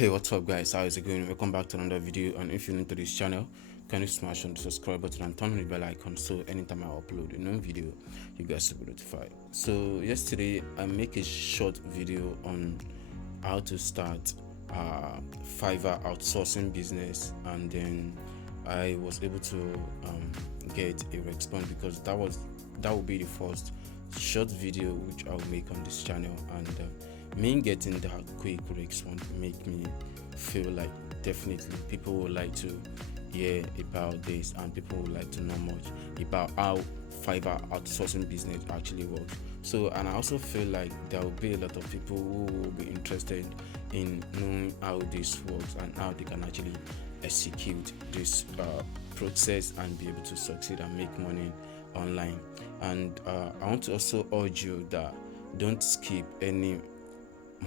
Hey, what's up, guys? How is it going? Welcome back to another video. And if you're new to this channel, can you smash on the subscribe button and turn on the bell icon so anytime I upload a new video, you guys will be notified. So yesterday I make a short video on how to start a Fiverr outsourcing business, and then I was able to get a response because that will be the first short video which I'll make on this channel, and me getting that quick response make me feel like definitely people would like to hear about this, and people would like to know much about how Fiverr outsourcing business actually works. So, and I also feel like there will be a lot of people who will be interested in knowing how this works and how they can actually execute this process and be able to succeed and make money online. And I want to also urge you that don't skip any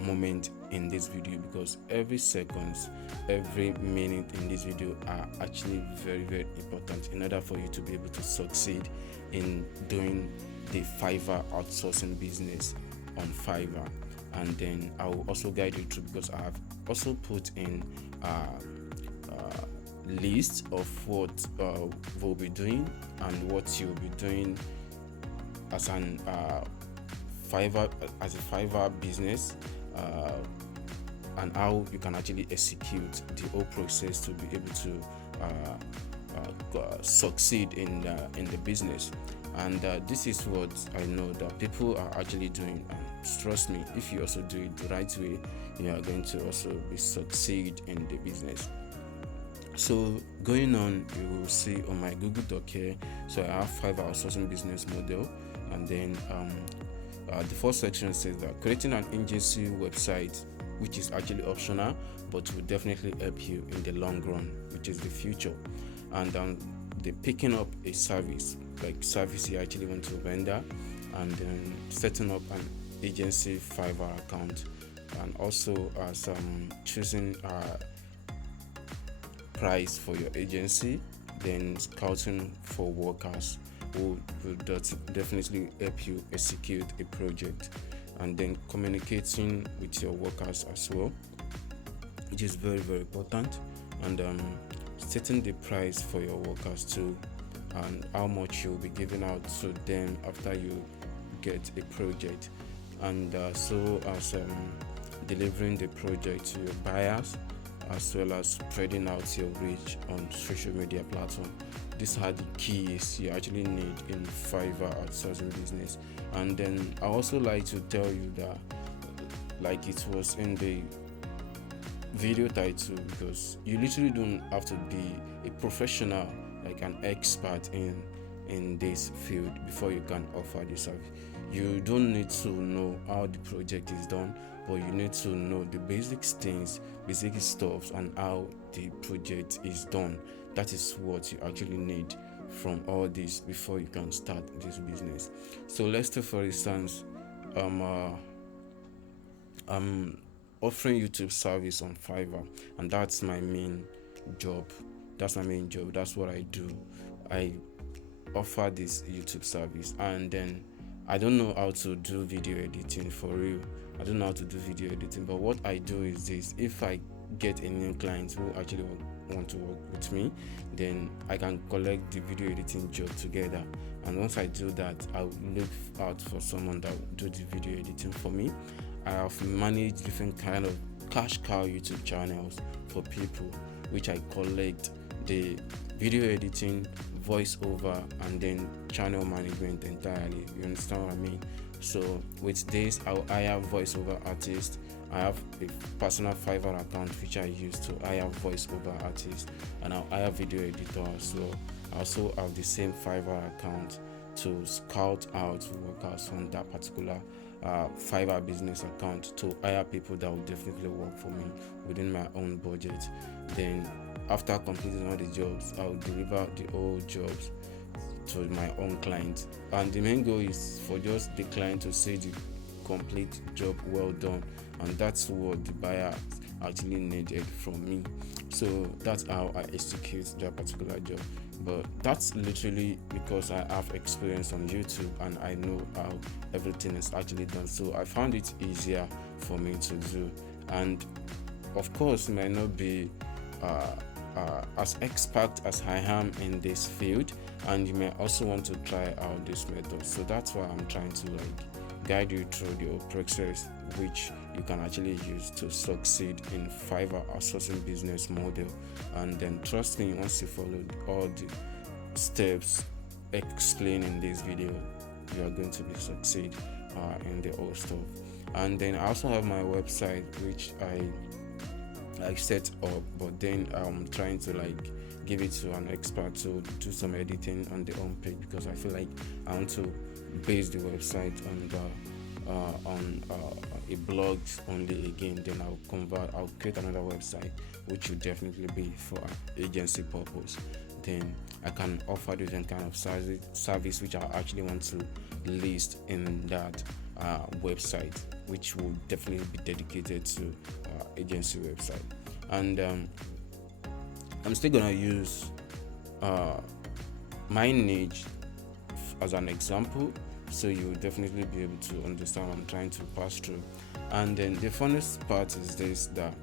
moment in this video, because every seconds, every minute in this video are actually very important in order for you to be able to succeed in doing the Fiverr outsourcing business on Fiverr. And then I will also guide you through, because I have also put in list of what we'll be doing and what you'll be doing as an Fiverr business, and how you can actually execute the whole process to be able to succeed in the business. And this is what I know that people are actually doing, and trust me, if you also do it the right way, you are going to also be succeed in the business. So going on, you will see on my Google Doc here, so I have Fiverr outsourcing business model, and then the first section says that creating an agency website, which is actually optional but will definitely help you in the long run, which is the future. And the picking up a service, like service you actually want to render, and then setting up an agency Fiverr account, and also choosing price for your agency, then scouting for workers who will definitely help you execute a project, and then communicating with your workers as well, which is very important, and setting the price for your workers too, and how much you'll be giving out to them after you get a project, and so as delivering the project to your buyers, as well as spreading out your reach on social media platform. These are the keys you actually need in Fiverr outsourcing business. And then I also like to tell you that, like it was in the video title, because you literally don't have to be a professional, like an expert in this field before you can offer this service. You don't need to know how the project is done, but you need to know the basic things, basic stuff, and how the project is done. That is what you actually need from all this before you can start this business. So let's take for instance, I'm offering YouTube service on Fiverr, and that's my main job. That's what I do. I offer this YouTube service, and then I don't know how to do video editing for real. I don't know how to do video editing, but what I do is this: if I get a new client who actually want to work with me, then I can collect the video editing job together. And once I do that, I will look out for someone that will do the video editing for me. I have managed different kind of cash cow YouTube channels for people, which I collect the video editing, voiceover, and then channel management entirely. You understand what I mean? So with this, I'll hire voiceover artists. I have a personal Fiverr account which I use to hire voiceover artists, and I'll hire video editor as well. I also have the same Fiverr account to scout out workers on that particular Fiverr business account, to hire people that will definitely work for me within my own budget. Then after completing all the jobs, I'll deliver the whole jobs to my own client, and the main goal is for just the client to say the complete job well done, and that's what the buyer actually needed from me. So that's how I execute that particular job. But that's literally because I have experience on YouTube and I know how everything is actually done. So I found it easier for me to do. And of course you might not be as expert as I am in this field, and you may also want to try out this method. So that's why I'm trying to guide you through the whole process which you can actually use to succeed in Fiverr outsourcing business model. And then trust me, once you follow all the steps explained in this video, you are going to be succeed in the whole stuff. And then I also have my website which I set up, but then I'm trying to give it to an expert to do some editing on the home page, because I feel like I want to base the website on a blog only again. Then I'll create another website which will definitely be for agency purpose. Then I can offer different kind of service which I actually want to list in that website, which will definitely be dedicated to agency website. And I'm still gonna use my niche as an example, so you will definitely be able to understand what I'm trying to pass through. And then the funniest part is this, that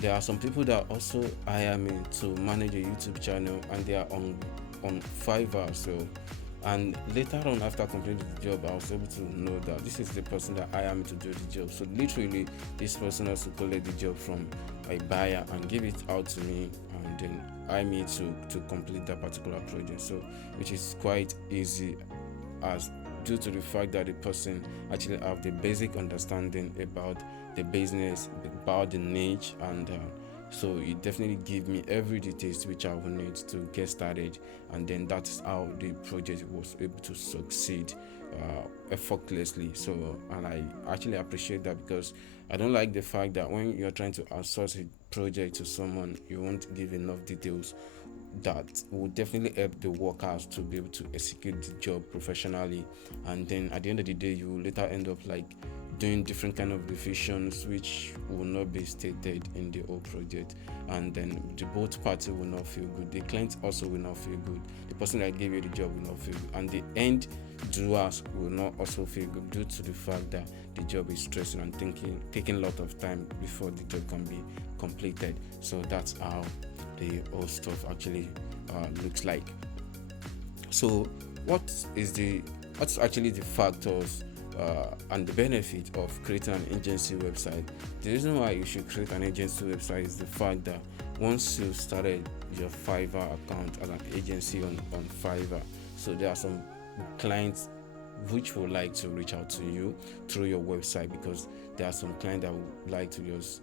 there are some people that also hire me to manage a YouTube channel, and they are on Fiverr. So, and later on, after completing the job, I was able to know that this is the person that hired me to do the job. So literally, this person has to collect the job from a buyer and give it out to me, and then hire me to complete that particular project. So, which is quite easy, as due to the fact that the person actually have the basic understanding about the business, about the niche, and so it definitely give me every details which I will need to get started. And then that's how the project was able to succeed effortlessly. So, and I actually appreciate that, because I don't like the fact that when you're trying to outsource a project to someone, you won't give enough details that will definitely help the workers to be able to execute the job professionally. And then at the end of the day, you will later end up doing different kind of decisions which will not be stated in the whole project, and then the both parties will not feel good. The client also will not feel good. The person that gave you the job will not feel good, and the end doers will not also feel good, due to the fact that the job is stressing and taking a lot of time before the job can be completed. So that's how the whole stuff actually looks like. So what's actually the factors and the benefit of creating an agency website? The reason why you should create an agency website is the fact that once you started your Fiverr account as an agency on Fiverr, so there are some clients which would like to reach out to you through your website, because there are some clients that would like to just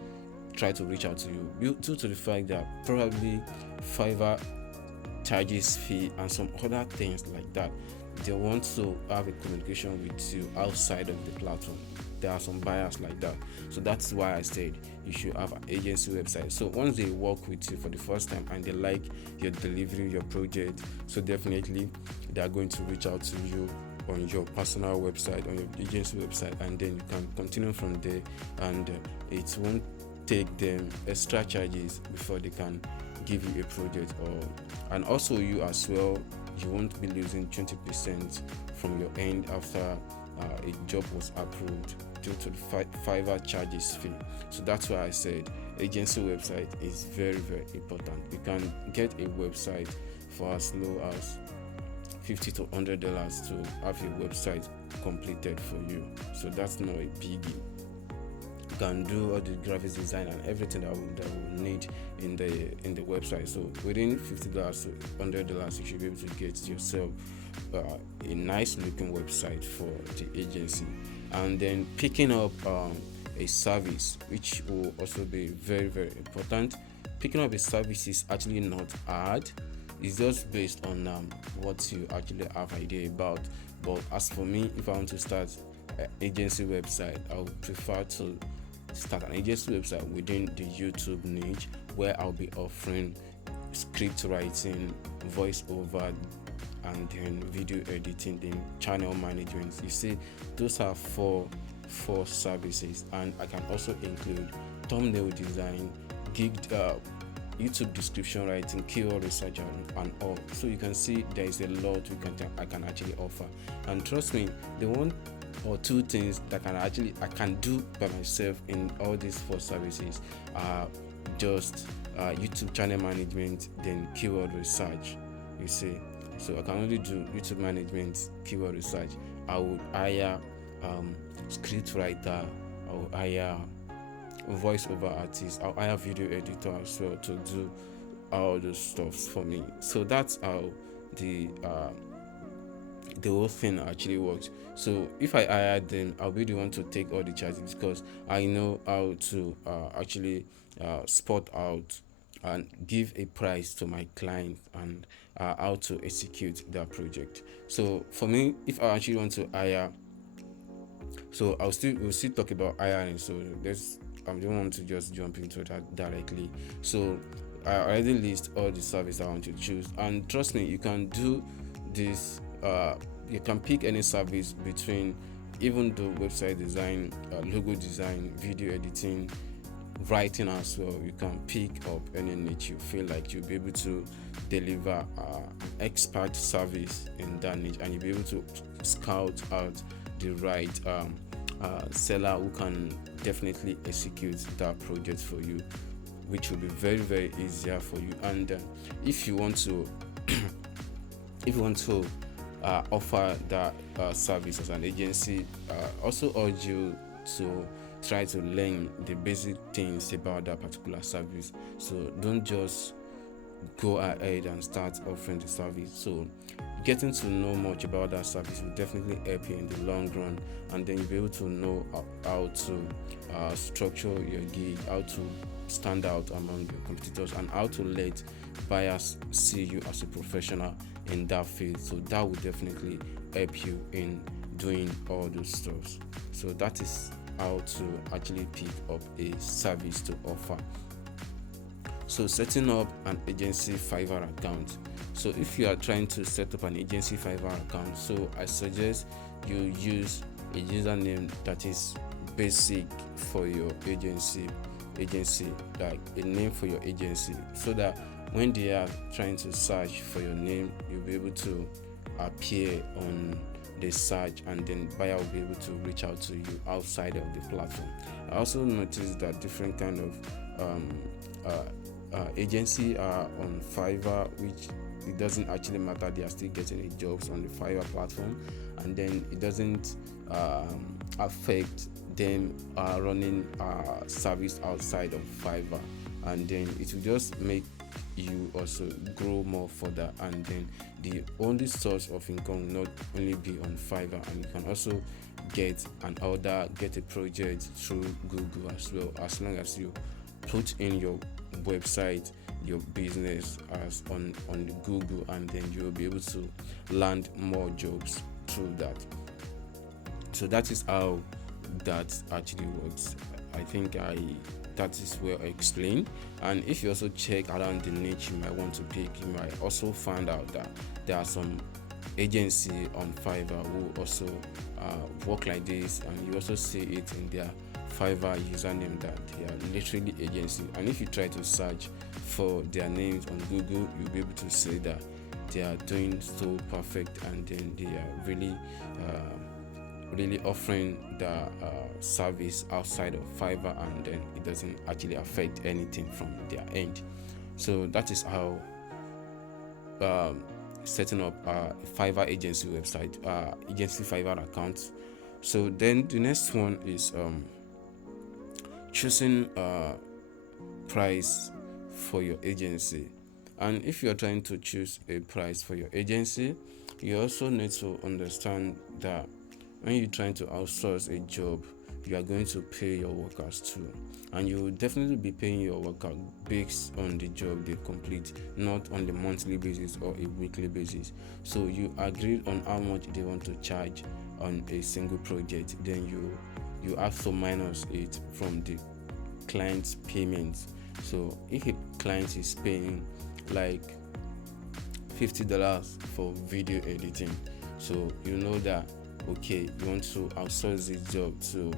try to reach out to you due to the fact that probably Fiverr charges fee and some other things like that. They want to have a communication with you outside of the platform. There are some buyers like that. So that's why I said you should have an agency website. So once they work with you for the first time and they like your delivery, your project, so definitely they are going to reach out to you on your personal website, on your agency website, and then you can continue from there, and it won't take them extra charges before they can give you a project. And also you as well, you won't be losing 20% from your end after a job was approved, due to the Fiverr charges fee. So that's why I said agency website is very, very important. You can get a website for as low as $50 to $100 to have your website completed for you. So that's not a biggie. You can do all the graphics design and everything that we need in the website. So within $50 to $100, you should be able to get yourself a nice looking website for the agency. And then picking up a service, which will also be very, very important. Picking up a service is actually not hard. It's just based on what you actually have idea about. But as for me, if I want to start an agency website, I would prefer to start an agency website within the YouTube niche, where I'll be offering script writing, voiceover, and then video editing, then channel management. You see, those are four services, and I can also include thumbnail design, YouTube description writing, keyword research, and all. So you can see there is a lot I can actually offer. And trust me, the one or two things that I can do by myself in all these four services are just YouTube channel management, then keyword research. You see, so I can only do YouTube management, keyword research. I would hire script writer, I would hire voiceover artist, I'll hire video editor as well to do all the stuff for me. So that's how the whole thing actually works. So if I hire them, I'll be the one to take all the charges because I know how to actually spot out and give a price to my client and how to execute their project. So for me, if I actually want to hire, so we'll still talk about hiring. So I don't want to just jump into that directly. So I already list all the service I want to choose, and trust me, you can do this. You can pick any service between even the website design, logo design, video editing, writing as well. You can pick up any niche you feel like you'll be able to deliver an expert service in that niche, and you'll be able to scout out the right seller who can definitely execute that project for you, which will be very, very easier for you. And if you want to offer that service as an agency, also urge you to try to learn the basic things about that particular service. So don't just go ahead and start offering the service. So getting to know much about that service will definitely help you in the long run, and then you'll be able to know how to structure your gig, how to stand out among your competitors, and how to let buyers see you as a professional in that field. So that will definitely help you in doing all those stuff. So that is how to actually pick up a service to offer. So setting up an agency Fiverr account. So if you are trying to set up an agency Fiverr account, so I suggest you use a username that is basic for your agency, like a name for your agency, so that when they are trying to search for your name, you'll be able to appear on the search, and then buyer will be able to reach out to you outside of the platform. I also noticed that different kind of agency are on Fiverr, which it doesn't actually matter, they are still getting jobs on the Fiverr platform, and then it doesn't affect them running service outside of Fiverr, and then it will just make you also grow more further, and then the only source of income will not only be on Fiverr, and you can also get an order, get a project through Google as well, as long as you put in your website, your business as on Google, and then you'll be able to land more jobs through that. So that is how that actually works. I think that is well explained. And if you also check around the niche you might want to pick, you might also find out that there are some agency on Fiverr who also work like this, and you also see it in their Fiverr username that they are literally agency. And if you try to search for their names on Google, you'll be able to see that they are doing so perfect, and then they are really offering the service outside of Fiverr, and then it doesn't actually affect anything from their end. So that is how setting up a Fiverr agency website, agency Fiverr account. So then the next one is choosing price for your agency. And if you are trying to choose a price for your agency, you also need to understand that when you're trying to outsource a job, you are going to pay your workers too, and you will definitely be paying your worker based on the job they complete, not on the monthly basis or a weekly basis. So you agreed on how much they want to charge on a single project, then you have to minus it from the client's payments. So if a client is paying like $50 for video editing, so you know that okay, you want to outsource this job to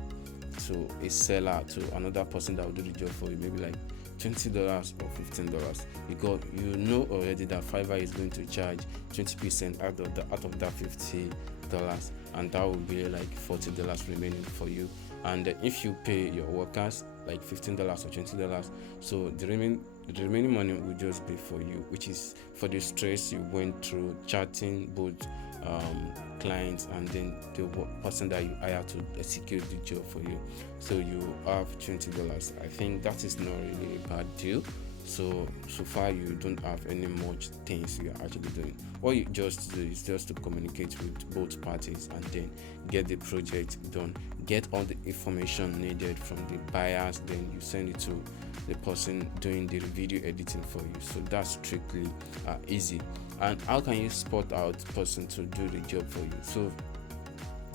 a seller, to another person that will do the job for you, maybe like $20 or $15, because you know already that Fiverr is going to charge 20% out of that $50 $6, and that will be like $40 remaining for you. And if you pay your workers like $15 or $20, so the remaining money will just be for you, which is for the stress you went through chatting both clients and then the person that you hire to execute the job for you. So you have $20. I think that is not really a bad deal. So far you don't have any much things you're actually doing. What you just do is just to communicate with both parties and then get the project done, get all the information needed from the buyers, then you send it to the person doing the video editing for you. So that's strictly easy. And how can you spot out person to do the job for you? So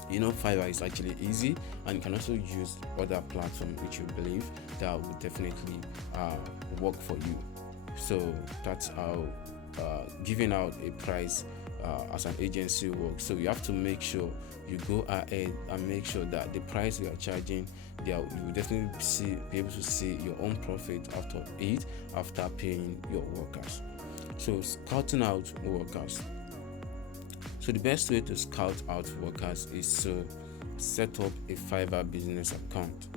Fiverr is actually easy, and you can also use other platforms which you believe that will definitely work for you. So that's how giving out a price as an agency works. So you have to make sure you go ahead and make sure that the price you are charging, you will definitely be able to see your own profit after paying your workers. So scouting out workers. So the best way to scout out workers is to set up a Fiverr business account.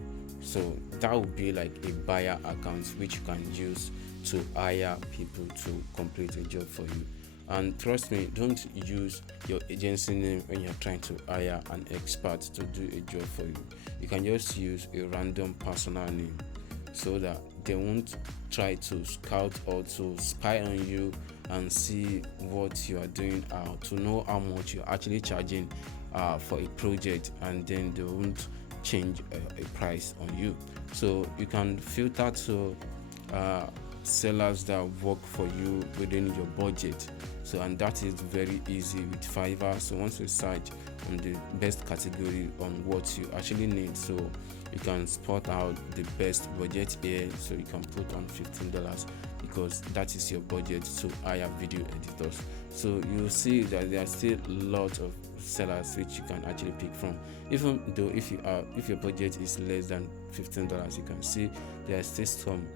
So that would be like a buyer account which you can use to hire people to complete a job for you. And trust me, don't use your agency name when you're trying to hire an expert to do a job for you. You can just use a random personal name so that they won't try to scout or to spy on you and see what you are doing, to know how much you're actually charging for a project, and then they won't change a price on you. So you can filter to sellers that work for you within your budget. So, and that is very easy with Fiverr. So once you search on the best category on what you actually need, so you can spot out the best budget here. So you can put on $15 because that is your budget to hire video editors. So you'll see that there are still a lot of sellers which you can actually pick from. Even though if your budget is less than $15, you can see there are still some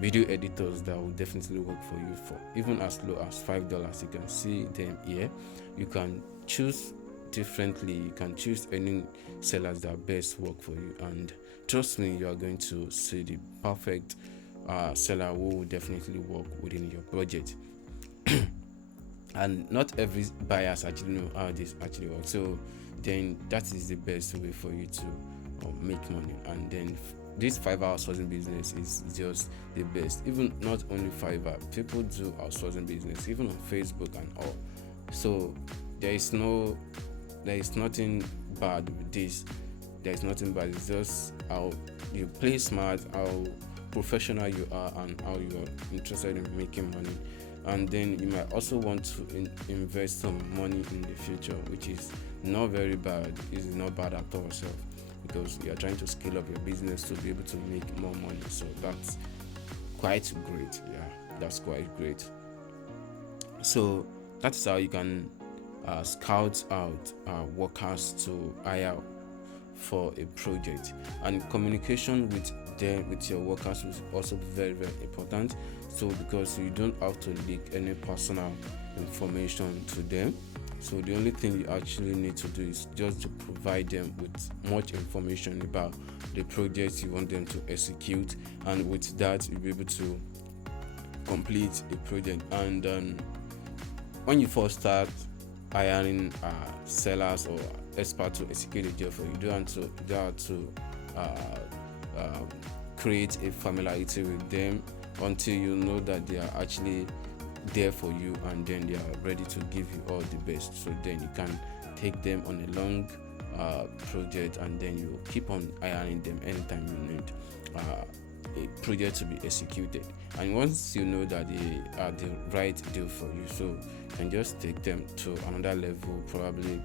video editors that will definitely work for you for even as low as $5. You can see them here. You can choose differently. You can choose any sellers that best work for you, and trust me, you are going to see the perfect seller who will definitely work within your budget. And not every buyers actually know how this actually works, so then that is the best way for you to make money. And then this Fiverr outsourcing business is just the best. Even not only Fiverr, people do outsourcing business even on Facebook and all. So there is nothing bad with this. There is nothing bad. It's just how you play smart, how professional you are, and how you are interested in making money. And then you might also want to invest some money in the future, which is not very bad. It's not bad at all, because you are trying to scale up your business to be able to make more money. So that's quite great. Yeah, that's quite great. So that's how you can scout out workers to hire for a project. And communication with your workers is also very, very important. So because you don't have to leak any personal information to them. So the only thing you actually need to do is just to provide them with much information about the projects you want them to execute, and with that you'll be able to complete a project. And when you first start hiring sellers or experts to execute a job for you, you don't have to create a familiarity with them until you know that they are actually there for you, and then they are ready to give you all the best. So then you can take them on a long project, and then you keep on hiring them anytime you need a project to be executed. And once you know that they are the right deal for you, so you can just take them to another level, probably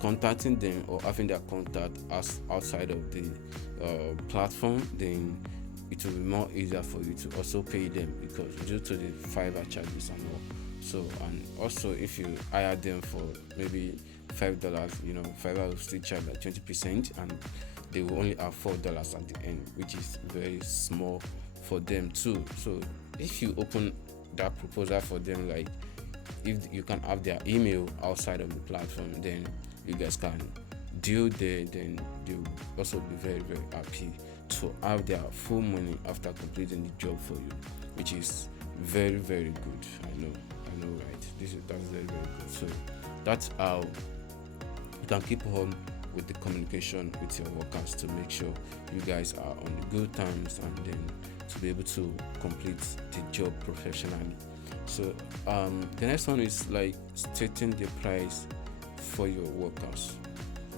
contacting them or having their contact as outside of the platform. Then it will be more easier for you to also pay them, because due to the Fiverr charges and all. So, and also if you hire them for maybe $5, Fiverr will still charge like 20%, and they will only have $4 at the end, which is very small for them too. So if you open that proposal for them like if you can have their email outside of the platform, then you guys can deal there. Then they'll also be very very happy to have their full money after completing the job for you, which is very very good. I know, right? That's very very good. So that's how you can keep on with the communication with your workers to make sure you guys are on the good terms, and then to be able to complete the job professionally. So the next one is like stating the price for your workers.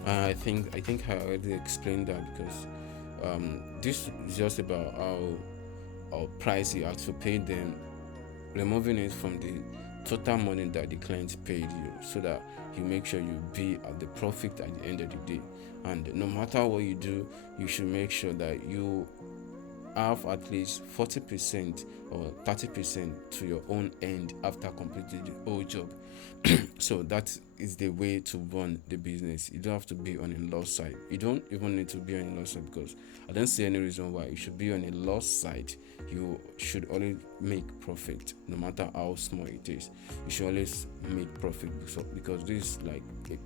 I think I already explained that, because this is just about how price you have to pay them, removing it from the total money that the client paid you, so that you make sure you be at the profit at the end of the day. And no matter what you do, you should make sure that you have at least 40% or 30% to your own end after completing the whole job. So that is the way to run the business. You don't have to be on a loss side. You don't even need to be on a loss side, because I don't see any reason why you should be on a loss side. You should always make profit, no matter how small it is. You should always make profit, because this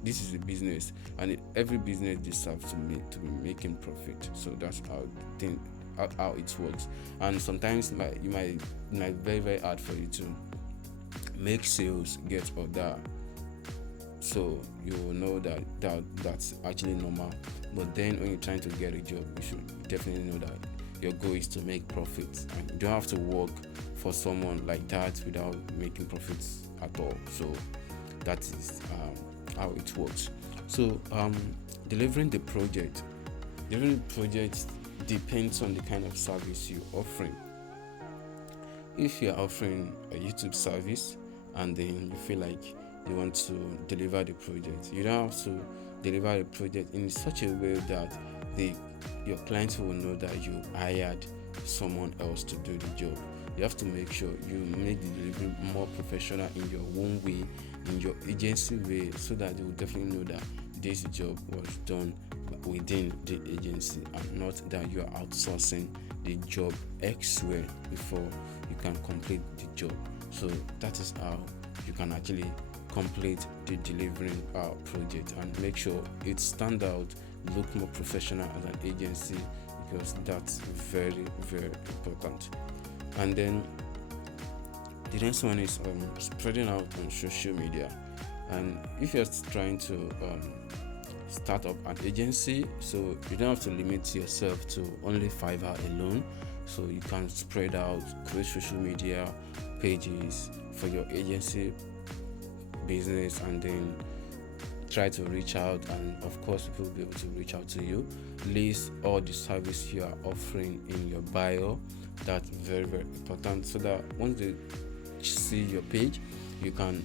is a business, and every business deserves to be making profit. So that's how it works. And sometimes you might very very hard for you to make sales get order, so you will know that's actually normal. But then when you're trying to get a job, you should definitely know that your goal is to make profits, and you don't have to work for someone like that without making profits at all. So that is how it works. So delivering the project depends on the kind of service you're offering. If you're offering a YouTube service and then you feel like you want to deliver the project, you don't have to deliver the project in such a way that your clients will know that you hired someone else to do the job. You have to make sure you make the delivery more professional in your own way, in your agency way, so that they will definitely know that this job was done within the agency, and not that you are outsourcing the job elsewhere before you can complete the job. So that is how you can actually complete the delivering project and make sure it stand out, look more professional as an agency, because that's very very important. And then the next one is spreading out on social media. And if you're trying to start up an agency, so you don't have to limit yourself to only Fiverr alone. So you can spread out, create social media pages for your agency business, and then try to reach out, and of course people will be able to reach out to you. List all the service you are offering in your bio. That's very very important, so that once they see your page, you can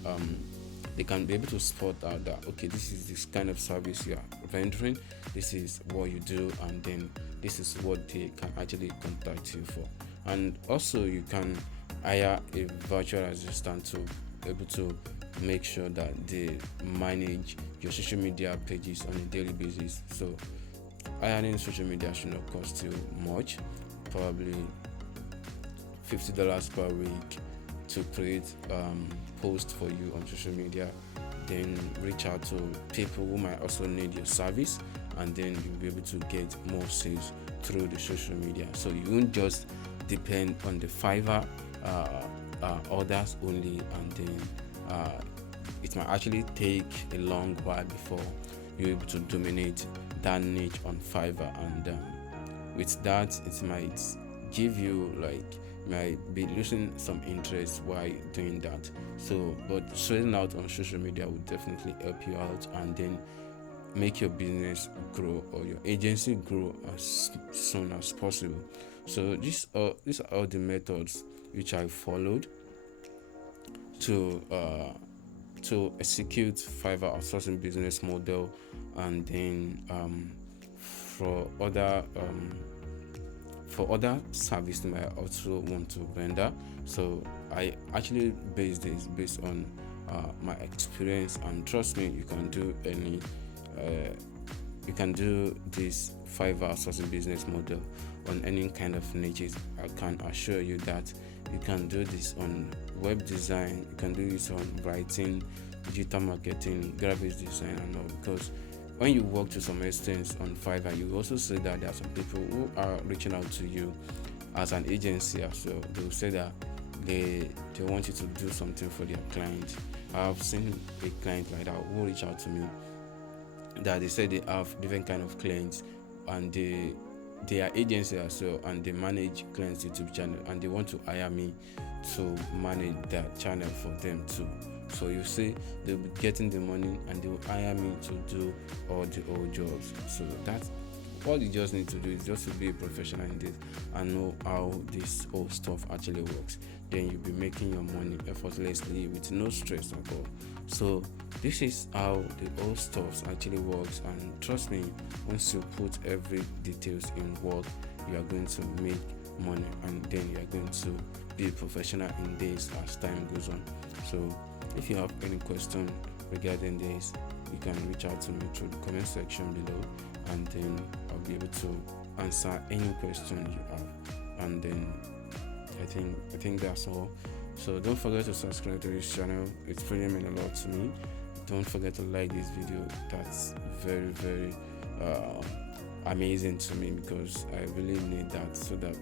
they can be able to spot out that, okay, this is this kind of service you are rendering, this is what you do, and then this is what they can actually contact you for. And also you can hire a virtual assistant to be able to make sure that they manage your social media pages on a daily basis. So hiring social media should not cost you much, probably $50 per week to create post for you on social media. Then reach out to people who might also need your service, and then you'll be able to get more sales through the social media. So you won't just depend on the Fiverr orders only, and then it might actually take a long while before you're able to dominate that niche on Fiverr. And with that, it might give you might be losing some interest while doing that. So but spreading out on social media will definitely help you out, and then make your business grow or your agency grow as soon as possible. So these are all the methods which I followed to execute Fiverr outsourcing business model. And then for other service I also want to render. So I actually base this based on my experience, and trust me, you can do this Fiverr outsourcing business model on any kind of niches, I can assure you that you can do this on web design, you can do this on writing, digital marketing, graphics design, and all. Because when you work to some extent on Fiverr, you also see that there are some people who are reaching out to you as an agency as well. They will say that they want you to do something for their client. I've seen a client like that who reach out to me that they say they have different kind of clients, and they are agency as well, and they manage clients YouTube channel, and they want to hire me to manage their channel for them too. So you see, they'll be getting the money and they will hire me to do all the old jobs. So that's all you just need to do, is just to be a professional in this and know how this whole stuff actually works. Then you'll be making your money effortlessly with no stress at all. So this is how the whole stuff actually works, and trust me, once you put every details in work, you are going to make money, and then you are going to be a professional in this as time goes on. So if you have any question regarding this, you can reach out to me through the comment section below, and then I'll be able to answer any question you have. And then I think that's all. So don't forget to subscribe to this channel. It's really mean a lot to me. Don't forget to like this video. That's very amazing to me, because I really need that, so that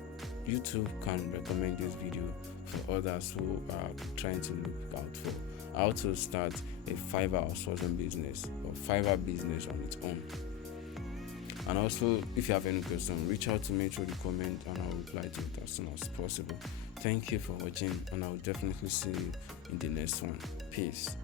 YouTube can recommend this video for others who are trying to look out for how to start a Fiverr outsourcing business or Fiverr business on its own. And also, if you have any question, reach out to me through the comment, and I'll reply to it as soon as possible. Thank you for watching, and I'll definitely see you in the next one. Peace.